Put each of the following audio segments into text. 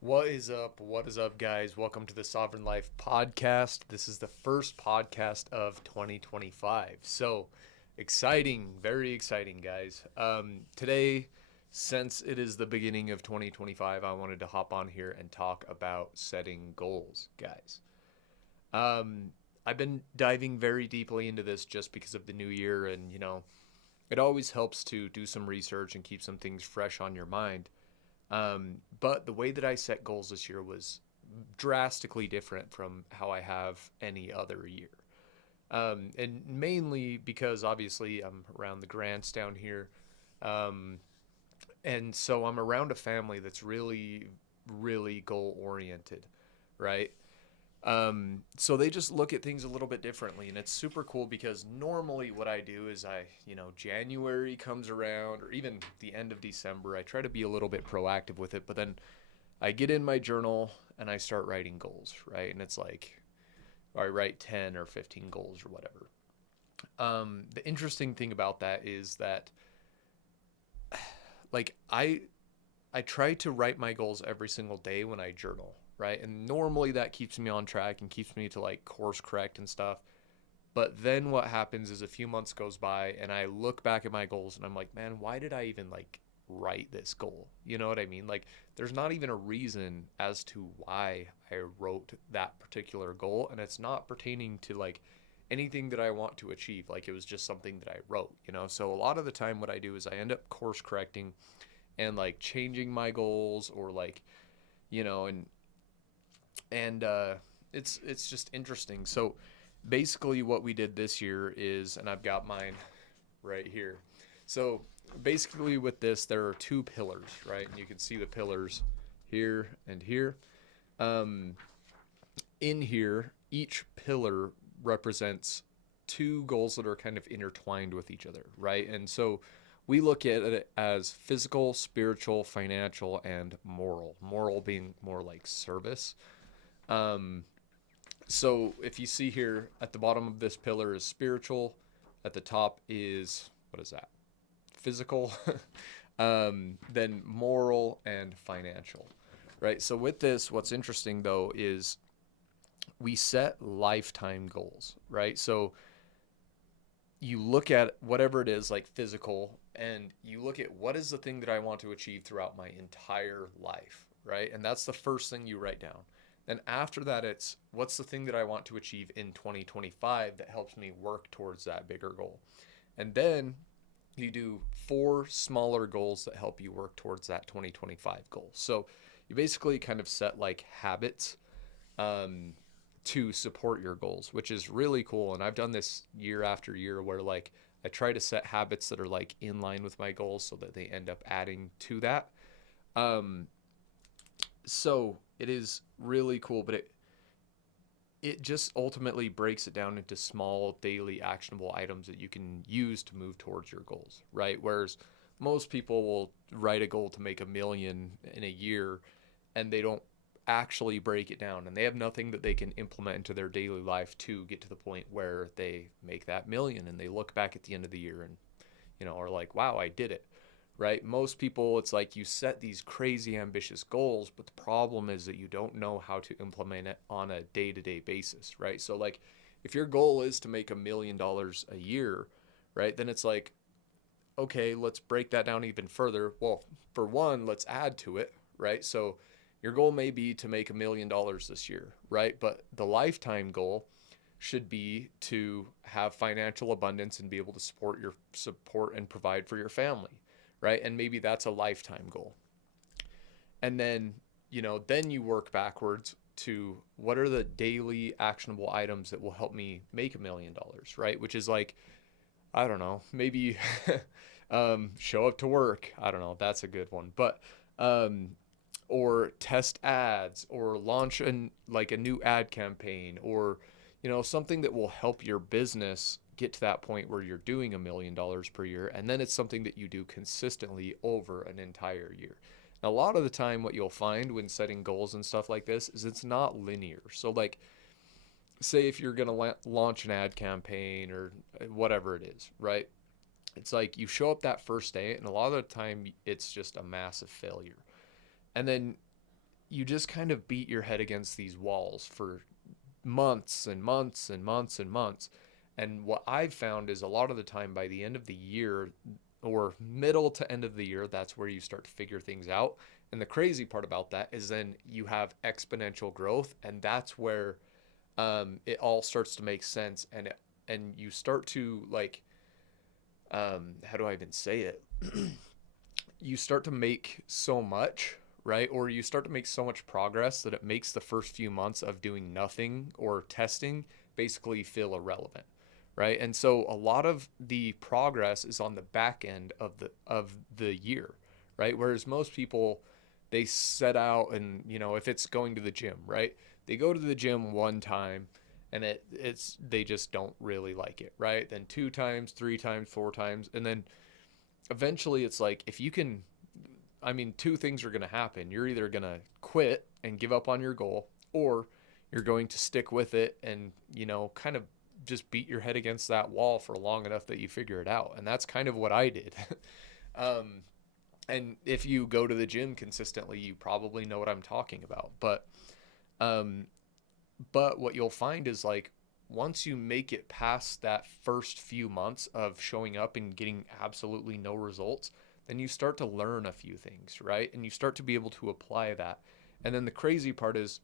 What is up? What is up, guys? Welcome to the Sovereign Life podcast. This is the first podcast of 2025. So exciting, very exciting, guys. Today, since it is the beginning of 2025, I wanted to hop on here and talk about setting goals, guys. Um, I've been diving very deeply into this just because of the new year, and it always helps to do some research and keep some things fresh on your mind. But the way that I set goals this year was drastically different from how I have any other year. And mainly because obviously I'm around the Grants down here. Um, and so I'm around a family that's really, really goal oriented, right? So they just look at things a little bit differently, and it's super cool because normally what I do is January comes around, or even the end of December, I try to be a little bit proactive with it, but then I get in my journal and I start writing goals, right? And it's like, I write 10 or 15 goals or whatever. The interesting thing about that is that, like, I try to write my goals every single day when I journal, right? And normally that keeps me on track and keeps me to like course correct and stuff. But then what happens is a few months goes by and I look back at my goals and I'm like, man, why did I even like write this goal? You know what I mean? Like there's not even a reason as to why I wrote that particular goal, and it's not pertaining to like anything that I want to achieve. Like it was just something that I wrote. So a lot of the time what I do is I end up course correcting and like changing my goals, or like, you know, and it's just interesting. So basically what we did this year is, and I've got mine right here. So basically with this there are two pillars, right? And you can see the pillars here and here. Um, in here, each pillar represents two goals that are kind of intertwined with each other, right? And so we look at it as physical, spiritual, financial, and moral. Moral being more like service. Um, so if you see here at the bottom of this pillar is spiritual, at the top is, what is that? Physical, then moral and financial, right? So with this, what's interesting though is we set lifetime goals, right? So you look at whatever it is, like physical, and you look at what is the thing that I want to achieve throughout my entire life, right? And that's the first thing you write down. Then after that, it's what's the thing that I want to achieve in 2025 that helps me work towards that bigger goal. And then you do four smaller goals that help you work towards that 2025 goal. So you basically kind of set like habits um, to support your goals, which is really cool. And I've done this year after year where like I try to set habits that are like in line with my goals so that they end up adding to that. Um, so it is really cool, but it just ultimately breaks it down into small daily actionable items that you can use to move towards your goals, right? Whereas most people will write a goal to make 1 million in a year and they don't actually break it down, and they have nothing that they can implement into their daily life to get to the point where they make that million and they look back at the end of the year and are like, wow, I did it, right? Most people, it's like you set these crazy ambitious goals, but the problem is that you don't know how to implement it on a day-to-day basis, right? So like if your goal is to make $1 million a year, right, then it's like, okay, let's break that down even further. Well, for one, let's add to it, right? So your goal may be to make $1 million this year, right? But the lifetime goal should be to have financial abundance and be able to support and provide for your family, right? And maybe that's a lifetime goal. And then you work backwards to what are the daily actionable items that will help me make $1 million, right? Which is like, I don't know, maybe show up to work. I don't know, that's a good one. But um, or test ads, or launch like a new ad campaign, or something that will help your business get to that point where you're doing $1 million per year, and then it's something that you do consistently over an entire year. Now, a lot of the time what you'll find when setting goals and stuff like this is it's not linear. So like, say if you're going to launch an ad campaign or whatever it is, right? It's like you show up that first day and a lot of the time it's just a massive failure. And then you just kind of beat your head against these walls for months and months and months and months. And what I've found is a lot of the time by the end of the year or middle to end of the year, that's where you start to figure things out. And the crazy part about that is then you have exponential growth, and that's where it all starts to make sense, and you start to like how do I even say it? You start to make so much, right? Or you start to make so much progress that it makes the first few months of doing nothing or testing basically feel irrelevant, right? And so a lot of the progress is on the back end of the year, right? Whereas most people, they set out and, if it's going to the gym, right? They go to the gym one time and it's they just don't really like it, right? Then two times, three times, four times, and then eventually it's like if you can, I mean, two things are going to happen. You're either going to quit and give up on your goal, or you're going to stick with it and, kind of just beat your head against that wall for long enough that you figure it out. And that's kind of what I did. um, and if you go to the gym consistently, you probably know what I'm talking about. Um, but what you'll find is like once you make it past that first few months of showing up and getting absolutely no results, then you start to learn a few things, right? And you start to be able to apply that. And then the crazy part is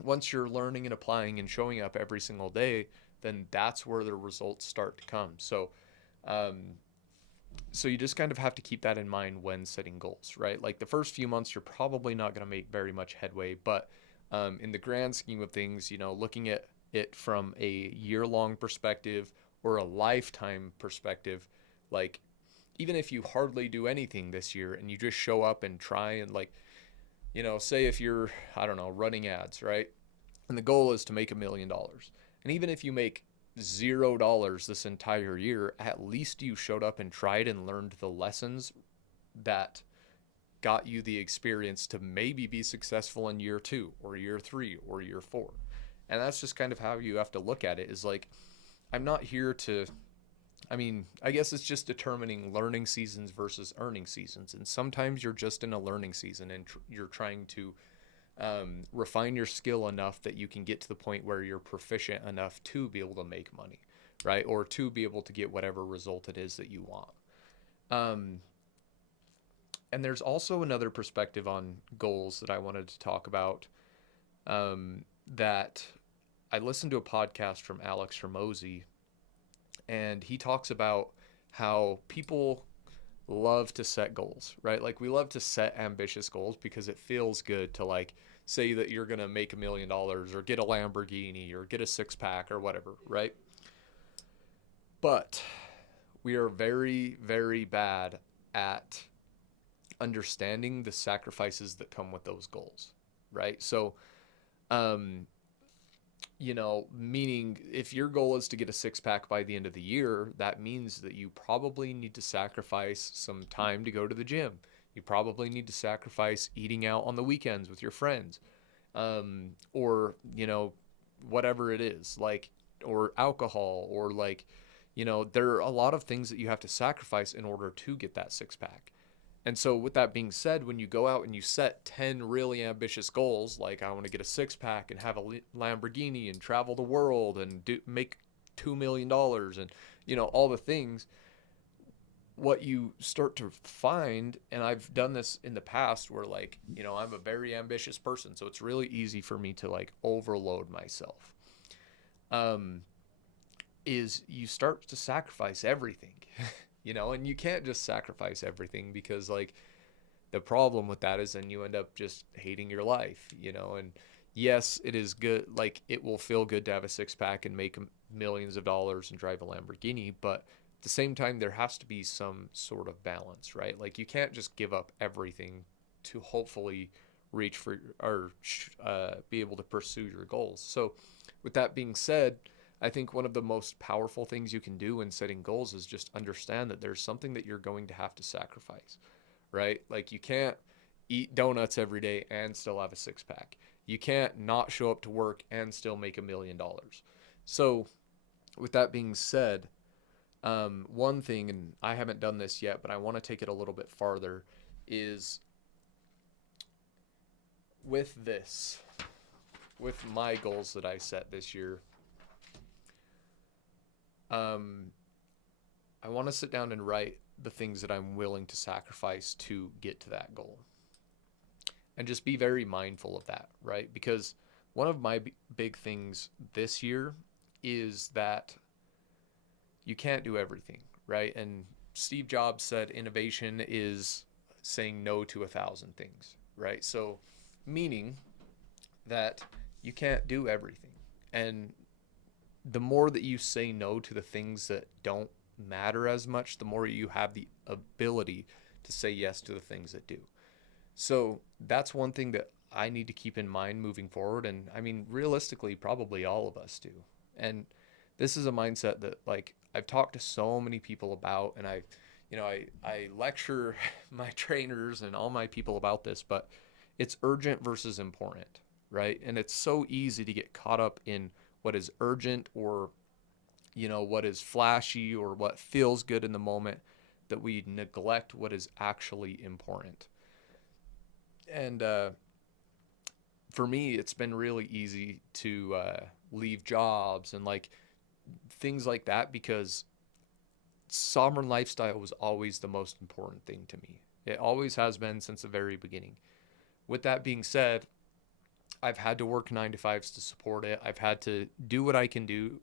once you're learning and applying and showing up every single day, then that's where the results start to come. Um, so you just kind of have to keep that in mind when setting goals, right? Like the first few months, you're probably not going to make very much headway, but in the grand scheme of things, looking at it from a year-long perspective or a lifetime perspective, like even if you hardly do anything this year and you just show up and try and like, say if you're, I don't know, running ads, right? And the goal is to make $1 million. And even if you make $0 this entire year, at least you showed up and tried and learned the lessons that got you the experience to maybe be successful in year 2 or year 3 or year 4. And that's just kind of how you have to look at it, is like, I'm not here to, I mean, I guess it's just determining learning seasons versus earning seasons. And sometimes you're just in a learning season and you're trying to refine your skill enough that you can get to the point where you're proficient enough to be able to make money, right? Or to be able to get whatever result it is that you want. Um, and there's also another perspective on goals that I wanted to talk about, that I listened to a podcast from Alex Hormozy, and he talks about how people love to set goals, right? Like we love to set ambitious goals because it feels good to like say that you're going to make $1 million or get a Lamborghini or get a six pack or whatever, right? But we are very, very bad at understanding the sacrifices that come with those goals, right? So, um, meaning if your goal is to get a six pack by the end of the year, that means that you probably need to sacrifice some time to go to the gym. You probably need to sacrifice eating out on the weekends with your friends, or, whatever it is, like, or alcohol, or like, there are a lot of things that you have to sacrifice in order to get that six pack. And so, with that being said, when you go out and you set 10 really ambitious goals, like I want to get a six pack and have a Lamborghini and travel the world and make $2 million and, all the things, what you start to find, and I've done this in the past where, like, I'm a very ambitious person, so it's really easy for me to like overload myself, um, is you start to sacrifice everything. And you can't just sacrifice everything because like the problem with that is then you end up just hating your life, and yes, it is good. Like it will feel good to have a six pack and make millions of dollars and drive a Lamborghini. But at the same time, there has to be some sort of balance, right? Like you can't just give up everything to hopefully reach for or be able to pursue your goals. So with that being said, I think one of the most powerful things you can do in setting goals is just understand that there's something that you're going to have to sacrifice, right? Like you can't eat donuts every day and still have a six pack. You can't not show up to work and still make $1 million. So, with that being said, one thing, and I haven't done this yet, but I want to take it a little bit farther, is with this, with my goals that I set this year, I want to sit down and write the things that I'm willing to sacrifice to get to that goal. And just be very mindful of that, right? Because one of my big things this year is that you can't do everything, right? And Steve Jobs said innovation is saying no to 1,000 things, right? So, meaning that you can't do everything. And the more that you say no to the things that don't matter as much, the more you have the ability to say yes to the things that do. So that's one thing that I need to keep in mind moving forward. And I mean, realistically, probably all of us do. And this is a mindset that, like, I've talked to so many people about, and I lecture my trainers and all my people about this, but it's urgent versus important, right? And it's so easy to get caught up in what is urgent, or what is flashy, or what feels good in the moment, that we neglect what is actually important. And for me, it's been really easy to leave jobs and like things like that, because sovereign lifestyle was always the most important thing to me. It always has been since the very beginning. With that being said, I've had to work 9 to 5s to support it. I've had to do what I can do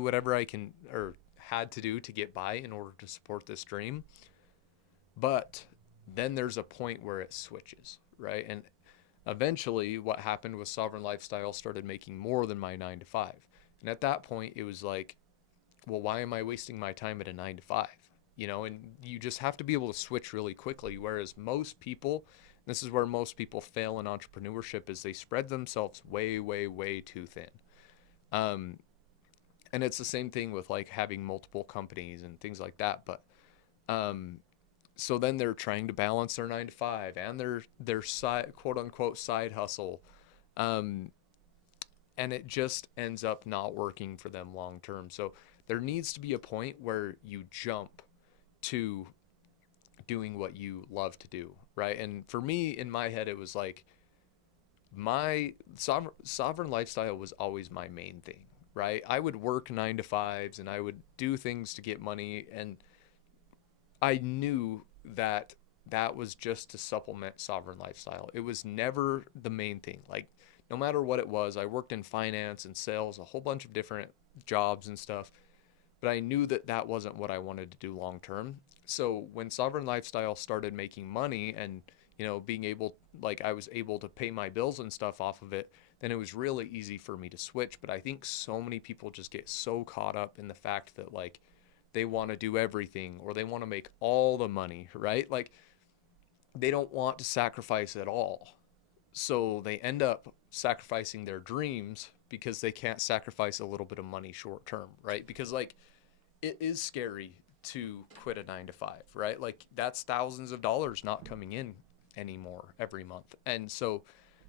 whatever I can, or had to do to get by in order to support this dream. But then there's a point where it switches, right? And eventually what happened was Sovereign Lifestyle started making more than my 9 to 5. And at that point, it was like, well, why am I wasting my time at a 9 to 5? And you just have to be able to switch really quickly. Whereas most people, this is where most people fail in entrepreneurship, is they spread themselves way, way, way too thin. And it's the same thing with like having multiple companies and things like that. But so then they're trying to balance their 9 to 5 and their side, quote unquote, side hustle. And it just ends up not working for them long term. So there needs to be a point where you jump to doing what you love to do, right? And for me, in my head, it was like my sovereign lifestyle was always my main thing, right? I would work 9 to 5s and I would do things to get money, and I knew that that was just to supplement sovereign lifestyle. It was never the main thing. Like, no matter what it was, I worked in finance and sales, a whole bunch of different jobs and stuff, but I knew that that wasn't what I wanted to do long term. So when sovereign lifestyle started making money and being able, like, I was able to pay my bills and stuff off of it, then it was really easy for me to switch. But I think so many people just get so caught up in the fact that, like, they want to do everything, or they want to make all the money, right? Like, they don't want to sacrifice at all. So they end up sacrificing their dreams because they can't sacrifice a little bit of money short term, right? Because, like, it is scary to quit a 9 to 5, right? Like, that's thousands of dollars not coming in anymore every month. And so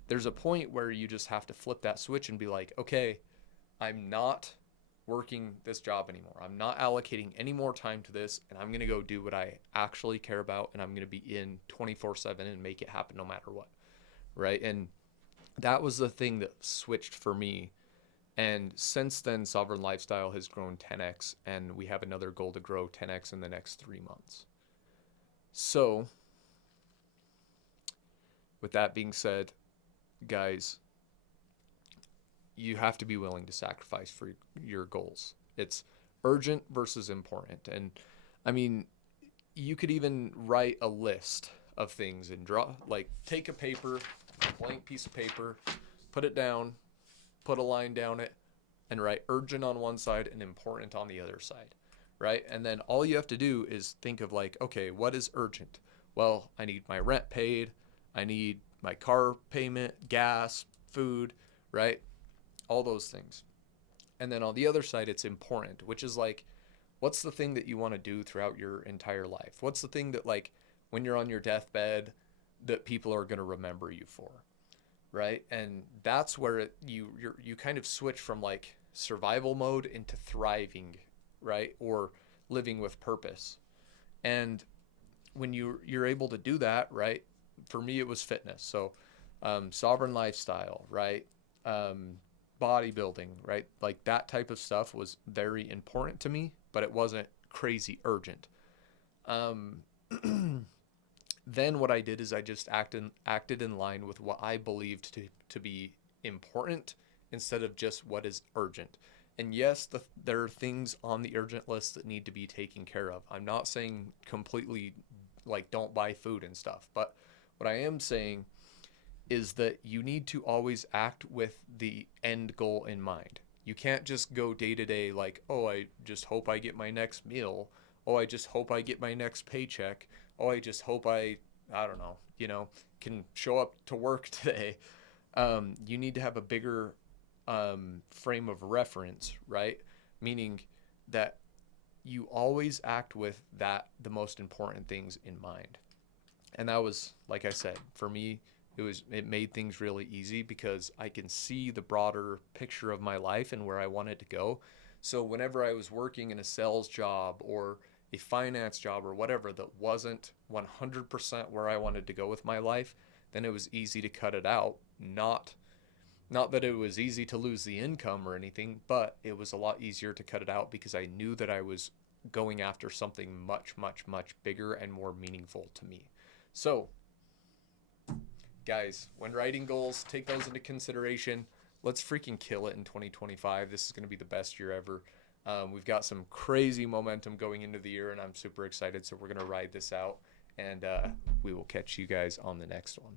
there's a point where you just have to flip that switch and be like, okay, I'm not working this job anymore. I'm not allocating any more time to this, and I'm going to go do what I actually care about, and I'm going to be in 24/7 and make it happen no matter what, right? And that was the thing that switched for me. And since then, Sovereign Lifestyle has grown 10x, and we have another goal to grow 10x in the next 3 months. So, with that being said, guys, you have to be willing to sacrifice for your goals. It's urgent versus important. And I mean, you could even write a list of things and take a paper, a blank piece of paper, put it down, put a line down it, and write urgent on one side and important on the other side, right? And then all you have to do is think of, like, okay, what is urgent? Well, I need my rent paid. I need my car payment, gas, food, right? All those things. And then on the other side, it's important, which is like, what's the thing that you want to do throughout your entire life? What's the thing that, like, when you're on your deathbed, that people are going to remember you for, right? And that's where you kind of switch from, like, survival mode into thriving, right? Or living with purpose. And when you're able to do that, right? For me, it was fitness. So sovereign lifestyle, right? Bodybuilding, right? Like that type of stuff was very important to me, but it wasn't crazy urgent. Um, then what I did is I just acted in line with what I believed to be important instead of just what is urgent. And yes, there are things on the urgent list that need to be taken care of. I'm not saying completely like don't buy food and stuff, but what I am saying is that you need to always act with the end goal in mind. You can't just go day to day like, oh, I just hope I get my next meal. Oh, I just hope I get my next paycheck. Oh, I just hope I don't know, can show up to work today. You need to have a bigger frame of reference, right? Meaning that you always act with the most important things in mind. And that was, like I said, for me, it made things really easy because I can see the broader picture of my life and where I wanted to go. So whenever I was working in a sales job or a finance job or whatever that wasn't 100% where I wanted to go with my life, then it was easy to cut it out. Not that it was easy to lose the income or anything, but it was a lot easier to cut it out because I knew that I was going after something much, much, much bigger and more meaningful to me. So, guys, when writing goals, take those into consideration. Let's freaking kill it in 2025. This is going to be the best year ever. We've got some crazy momentum going into the year, and I'm super excited. So, we're going to ride this out, and we will catch you guys on the next one.